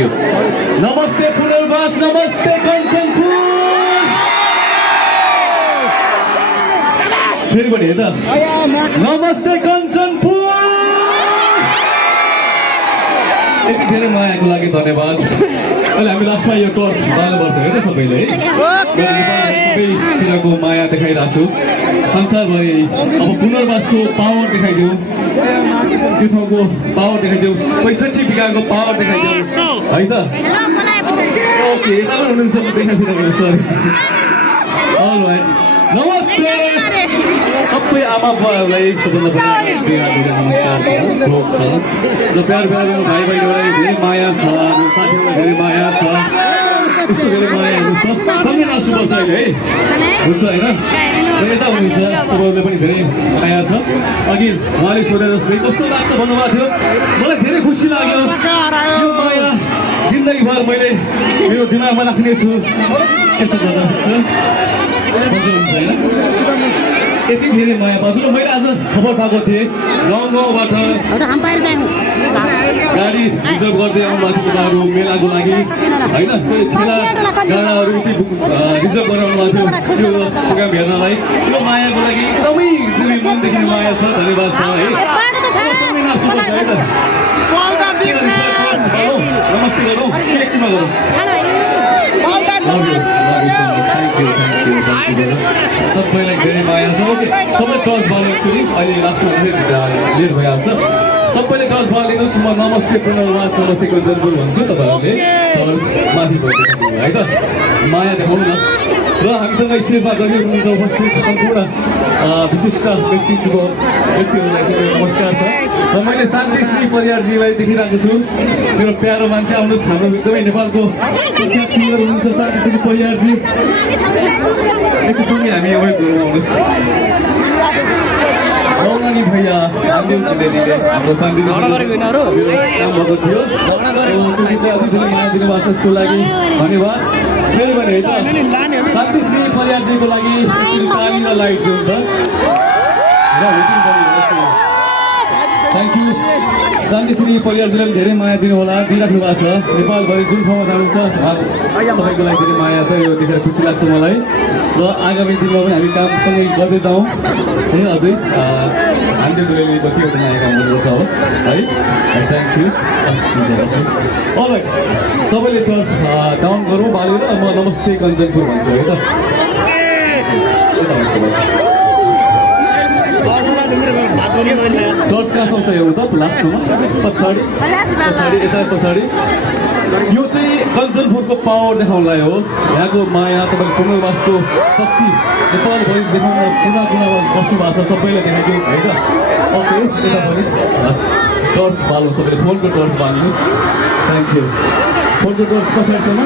you नमस्ते पुनर्वास नमस्ते कञ्चनपुर फेरि पनि है त नमस्ते कञ्चनपुर यति धेरै मायाको लागि धन्यवाद अहिले हामी लास्टमा यो टर्च बाल्नुपर्छ है त सबैले है सबैतिरको माया देखाइरहेको छु संसारभरि अब पुनर्वासको पावर देखाइदिउँ यो ठाउँको पावर देखाइदिउँ 65 बिघाको पावर देखाइदिउँ है त ओके यता पनि हुनुहुन्छ म देखाइदिनु सरी अलराइट नमस्ते सबै आमा बुवाहरूलाई सबभन्दा पहिला नमस्कार छ भोग छ र प्यार प्यारो भाइ बहिनीहरूलाई धेरै माया छ मेरो साथीहरूलाई धेरै माया छ यस्तो धेरै माया हेर्नुहोस् त सँगै नाच्नुपर्छ अहिले है हुन्छ होइन र यता हुनुहुन्छ तपाईँहरूले पनि धेरै माया छ अघि उहाँले सोधे जस्तै कस्तो लाग्छ भन्नुभएको थियो मलाई धेरै खुसी लाग्यो यो माया जिन्दगीभर मैले मेरो दिमागमा राख्नेछु यसो गर्दा सक्छ सन्चै हुन्छ होइन यति धेरै माया पाउँछु र मैले आज खबर पाएको थिएँ गाउँबाट गाडी रिजर्भ गर्दै आउनुभएको थियो तपाईँहरू मेलाको लागि होइन ठेला गाडाहरू रिजर्भ गरेर आउनुभएको थियो त्यो प्रोग्राम हेर्नलाई यो मायाको लागि एकदमै मनदेखि माया छ धन्यवाद छ है नमस्ते गरौँ एकछिनमा गरौँ सबैलाई धेरै माया छ ओके सबै टच बाल्नु एकचोटि अहिले लास्टमा लेट भइहाल्छ सबैले टच बालिदिनुहोस् म नमस्ते पुनर्वास नमस्ते कञ्चनपुर भन्छु तपाईँहरूले टच माथि गएर है त माया देखाउनु न र हामीसँग स्टेजमा जति हुनुहुन्छ उपस्थित सम्पूर्ण विशिष्ट व्यक्तिहरूलाई चाहिँ नमस्कार छ र मैले शान्तिश्री परियारजीलाई देखिरहेको छु मेरो प्यारो मान्छे आउनुहोस् हाम्रो एकदमै नेपालको प्रख्यात सिङ्गर हुनुहुन्छ शान्तिश्री परियारजी एकछिनसँगै हामी वेट गरौँ आउनुहोस् रौनानी भैया हाम्रो शान्ति काम भएको थियो त्यो गीत अति धेरै माया दिनुभएको छ यसको लागि धन्यवाद फेरि पनि है त शान्तिश्री परियारजीको लागि एकचोटि ताली र लाइट दिउँ त र थ्याङ्क यू शान्तिश्री परियारजीले पनि धेरै माया दिनुहोला दिइराख्नु भएको छ नेपालभरि जुन ठाउँमा जानुहुन्छ तपाईँको लागि धेरै माया छ यो देखेर खुसी लाग्छ मलाई र आगामी दिनमा पनि हामी कामसँगै गर्दै जाउँ है अझै हामीले दुलैले बसी एउटा नयाँ काम गर्नुपर्छ अब है थ्याङ्क यू अलराइट सबैले टर्च डाउन गरौँ बालेर म नमस्ते कञ्चनपुर भन्छु है त टर्च कहाँसम्म छ हेर्नु त लास्टसम्म पछाडि यता पछाडि यो चाहिँ कञ्चनपुरको पावर देखाउनलाई हो यहाँको माया तपाईँको पुनर्वासको शक्ति नेपालभरि देखाउन कुना कुनामा बस्नु भएको छ सबैलाई देखाइदिउँ है त ओके यता पनि हस् टर्च बाल्नु सबैले फोनको टर्च बाल्नुहोस् थ्याङ्क यू फोनको टर्च पछाडिसम्म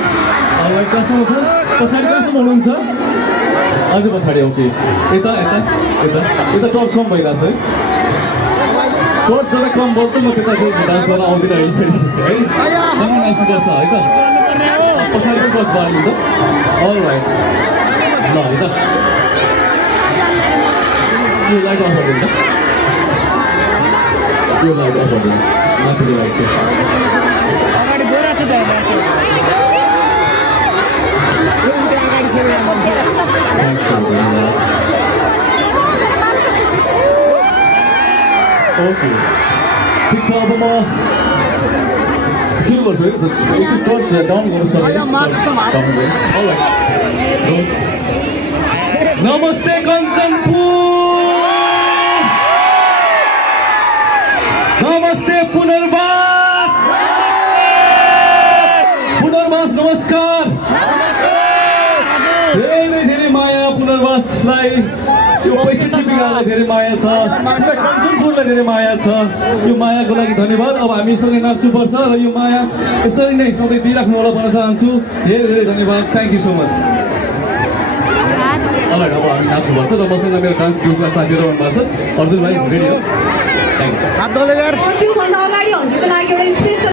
कहाँसम्म छ पछाडि कहाँसम्म हुनुहुन्छ अझै पछाडि ओके यता यता यता यता टर्च कम भइरहेछ है टर्च जब कम बल्छ म त्यता चाहिँ डान्स गर्न आउँदिनँ है फेरि है सँगै नाच्नुपर्छ है त पछाडि पनि टर्च बाल्नु त अलराइट ल है त यो लाइट अफ गरिदिनु त यो लाइट अफ गरिदिनुहोस् माथिको लाइट चाहिँ अगाडि गइरहेको छ ओके ठिक छ अब म सुरु गर्छु है त एकछिन टर्च डाउन गर्नु सक्छ नमस्ते कञ्चनपुर नमस्ते पुनर्वास नमस्कार धेरै धेरै माया पुनर्वासलाई यो 65 बिघालाई धेरै माया छ पुरा कञ्चनपुरलाई धेरै माया छ यो मायाको लागि धन्यवाद अब हामीसँगै नाच्नुपर्छ र यो माया यसरी नै सधैँ दिइराख्नु होला भन्न चाहन्छु धेरै धेरै धन्यवाद thank you so much all right अब हामी नाच्नुपर्छ र मसँग मेरो डान्स ग्रुपका साथीहरू आउनुभएको छ अर्जुन भाइ रेडी हो थ्याङ्क यू त्योभन्दा अगाडि हजुरको लागि एउटा स्पेसल